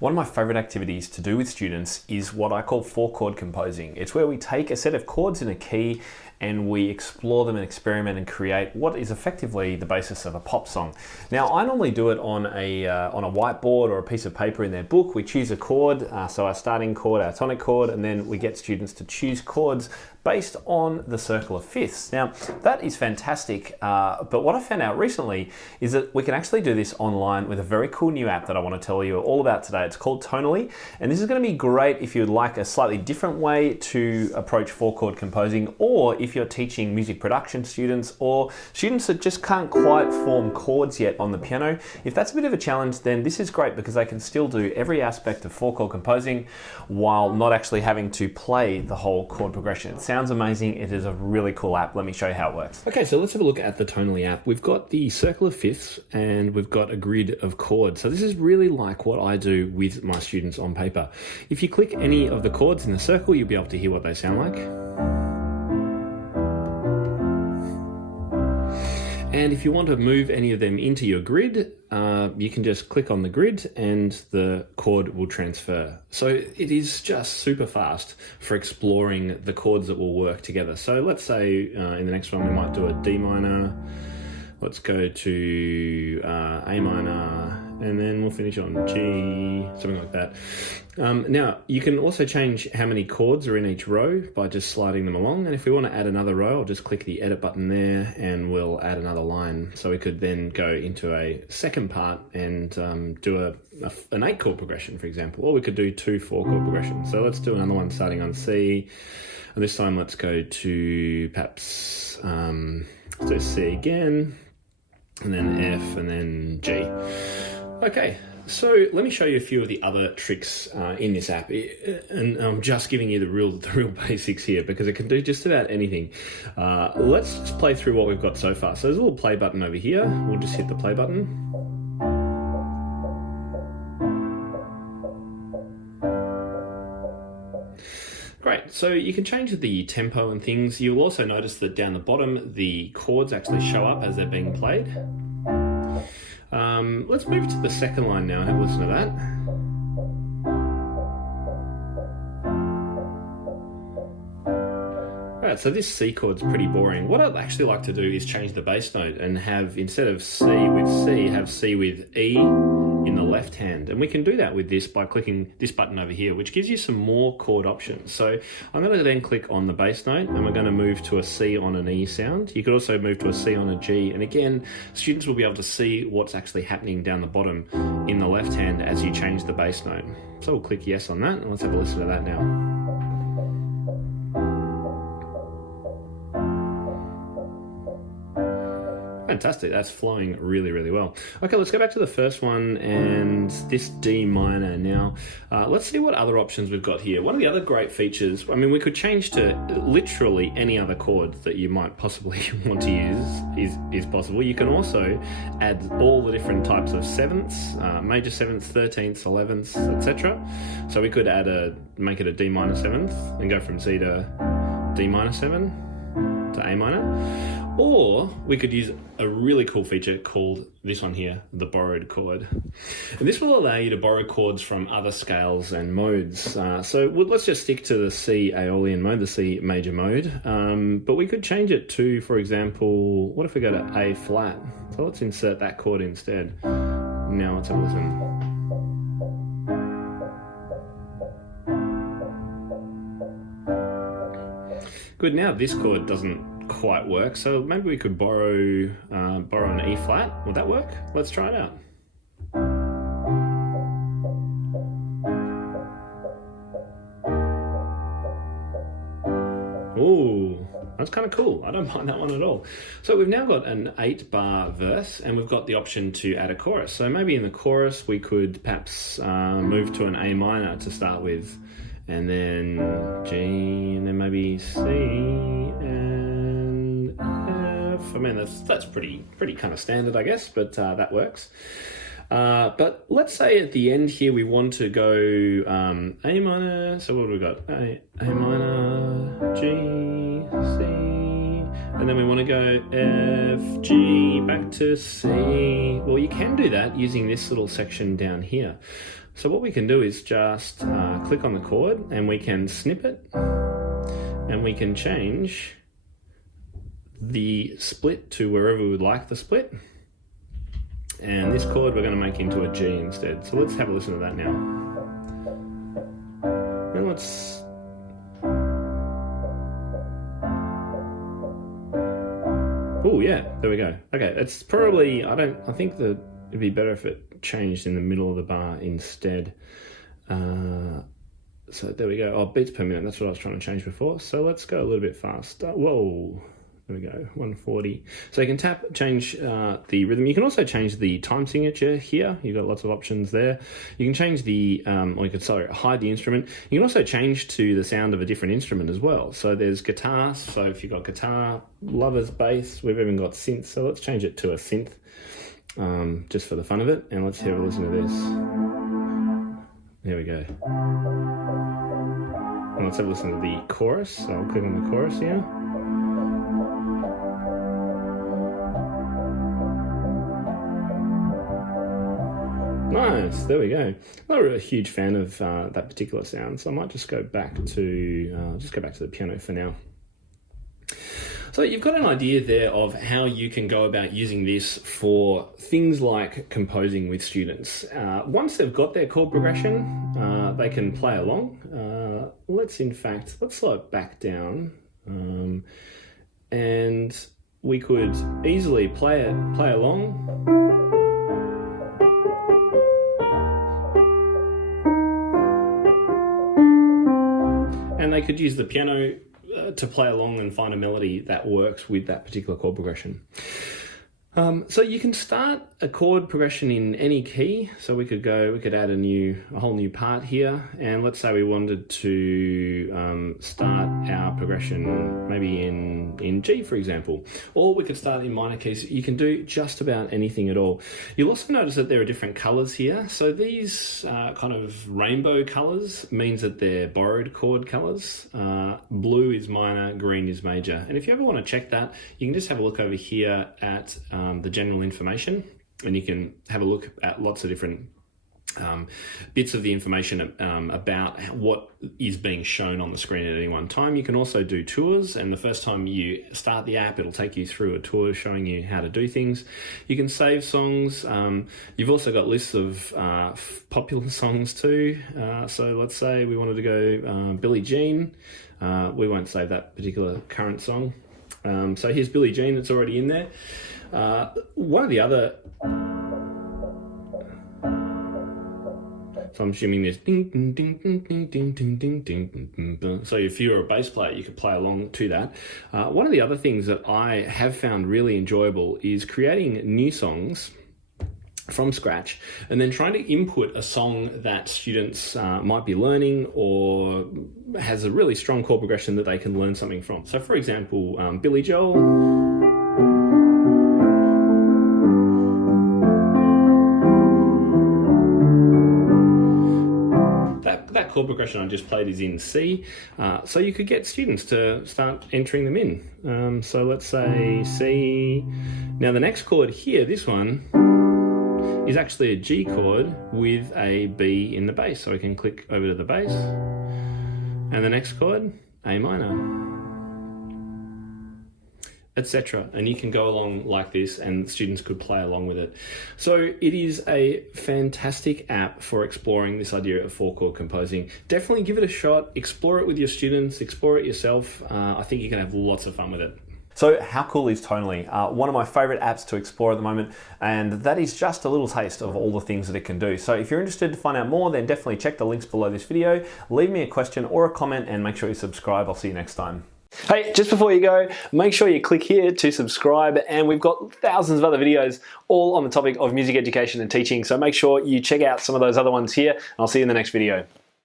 One of my favorite activities to do with students is what I call 4-chord composing. It's where we take a set of chords in a key and we explore them and experiment and create what is effectively the basis of a pop song. Now, I normally do it on a whiteboard or a piece of paper in their book. We choose a chord, so our starting chord, our tonic chord, and then we get students to choose chords based on the circle of fifths. Now, that is fantastic, but what I found out recently is that we can actually do this online with a very cool new app that I want to tell you all about today. It's called Tonaly, and this is going to be great if you'd like a slightly different way to approach 4-chord composing, or if you're teaching music production students, or students that just can't quite form chords yet on the piano. If that's a bit of a challenge, then this is great because they can still do every aspect of 4-chord composing while not actually having to play the whole chord progression. It sounds amazing. It is a really cool app. Let me show you how it works. Okay, so let's have a look at the Tonaly app. We've got the circle of fifths and we've got a grid of chords. So this is really like what I do with my students on paper. If you click any of the chords in the circle, you'll be able to hear what they sound like. And if you want to move any of them into your grid, you can just click on the grid and the chord will transfer. So it is just super fast for exploring the chords that will work together. So let's say in the next one we might do a D minor. Let's go to A minor, and then we'll finish on G, something like that. Now, you can also change how many chords are in each row by just sliding them along. And if we want to add another row, I'll just click the edit button there and we'll add another line. So we could then go into a second part and do an 8-chord progression, for example, or we could do 2 4-chord progressions. So let's do another one starting on C. And this time let's go to perhaps, let's do C again, and then F, and then G. Okay, so let me show you a few of the other tricks in this app, and I'm just giving you the real basics here because it can do just about anything. Let's just play through what we've got so far. So there's a little play button over here. We'll just hit the play button. Great, so you can change the tempo and things. You'll also notice that down the bottom, the chords actually show up as they're being played. Let's move to the second line now and have a listen to that. Alright, so this C chord's pretty boring. What I'd actually like to do is change the bass note and have, instead of C with C, have C with E in the left hand. And we can do that with this by clicking this button over here, which gives you some more chord options. So I'm going to then click on the bass note and we're going to move to a C on an E sound. You could also move to a C on a G. And again, students will be able to see what's actually happening down the bottom in the left hand as you change the bass note. So we'll click yes on that and let's have a listen to that now. Fantastic, that's flowing really well. Okay, let's go back to the first one and this D minor now. Let's see what other options we've got here. One of the other great features, I mean, we could change to literally any other chord that you might possibly want to use is possible. You can also add all the different types of sevenths, major sevenths, 13ths, 11ths, etc. So we could make it a D minor 7th and go from C to D minor 7 to A minor. Or we could use a really cool feature called this one here, the borrowed chord. And this will allow you to borrow chords from other scales and modes. So let's just stick to the C Aeolian mode, the C major mode. But we could change it to, for example, what if we go to A flat? So let's insert that chord instead. Now let's have a listen. Good, now this chord doesn't quite work, so maybe we could borrow an E flat. Would that work? Let's try it out. Ooh, that's kind of cool. I don't mind that one at all. So we've now got an 8-bar verse and we've got the option to add a chorus. So maybe in the chorus we could perhaps move to an A minor to start with, and then G, and then maybe C, and F. I mean, that's pretty kind of standard, I guess, but that works. But let's say at the end here we want to go A minor. So what have we got? A minor, G, C, and then we want to go F, G, back to C. Well, you can do that using this little section down here. So what we can do is just click on the chord, and we can snip it, and we can change the split to wherever we would like the split. And this chord we're going to make into a G instead. So let's have a listen to that now. And let's... Oh yeah, there we go. Okay, it's probably, I think that it'd be better if it changed in the middle of the bar instead. So there we go. Oh, beats per minute, that's what I was trying to change before. So let's go a little bit faster. Whoa, there we go, 140. So you can change the rhythm. You can also change the time signature here. You've got lots of options there. You can change the, or you could, hide the instrument. You can also change to the sound of a different instrument as well. So there's guitar. So if you've got guitar, lovers, bass, we've even got synth. So let's change it to a synth, just for the fun of it. And let's have a listen to this. There we go. And let's have a listen to the chorus. So I'll click on the chorus here. Nice, there we go. I'm not really a huge fan of that particular sound, so I might just go back to the piano for now. So you've got an idea there of how you can go about using this for things like composing with students. Once they've got their chord progression, they can play along. Let's slow it back down, and we could easily play along. And they could use the piano to play along and find a melody that works with that particular chord progression. So you can start a chord progression in any key. So we could add a whole new part here. And let's say we wanted to start our progression maybe in G, for example. Or we could start in minor keys. You can do just about anything at all. You'll also notice that there are different colors here. So these kind of rainbow colors means that they're borrowed chord colors. Blue is minor, green is major. And if you ever want to check that, you can just have a look over here at the general information, and you can have a look at lots of different bits of the information about what is being shown on the screen at any one time. You can also do tours, and the first time you start the app, it'll take you through a tour showing you how to do things. You can save songs. You've also got lists of popular songs too. So let's say we wanted to go Billie Jean. We won't save that particular current song. So here's Billie Jean, that's already in there. One of the other, so I'm assuming there's ding ding ding ding ding ding ding ding ding ding. So if you're a bass player, you could play along to that. One of the other things that I have found really enjoyable is creating new songs from scratch and then trying to input a song that students might be learning or has a really strong chord progression that they can learn something from. So for example, Billy Joel. That chord progression I just played is in C, so you could get students to start entering them in. So let's say C. Now the next chord here, this one, is actually a G chord with a B in the bass. So we can click over to the bass, and the next chord, A minor, etc. And you can go along like this and students could play along with it. So it is a fantastic app for exploring this idea of 4-chord composing. Definitely give it a shot, explore it with your students, explore it yourself. I think you can have lots of fun with it. So how cool is Tonaly? One of my favorite apps to explore at the moment, and that is just a little taste of all the things that it can do. So if you're interested to find out more, then definitely check the links below this video, leave me a question or a comment, and make sure you subscribe. I'll see you next time. Hey, just before you go, make sure you click here to subscribe, and we've got thousands of other videos all on the topic of music education and teaching, so make sure you check out some of those other ones here, and I'll see you in the next video.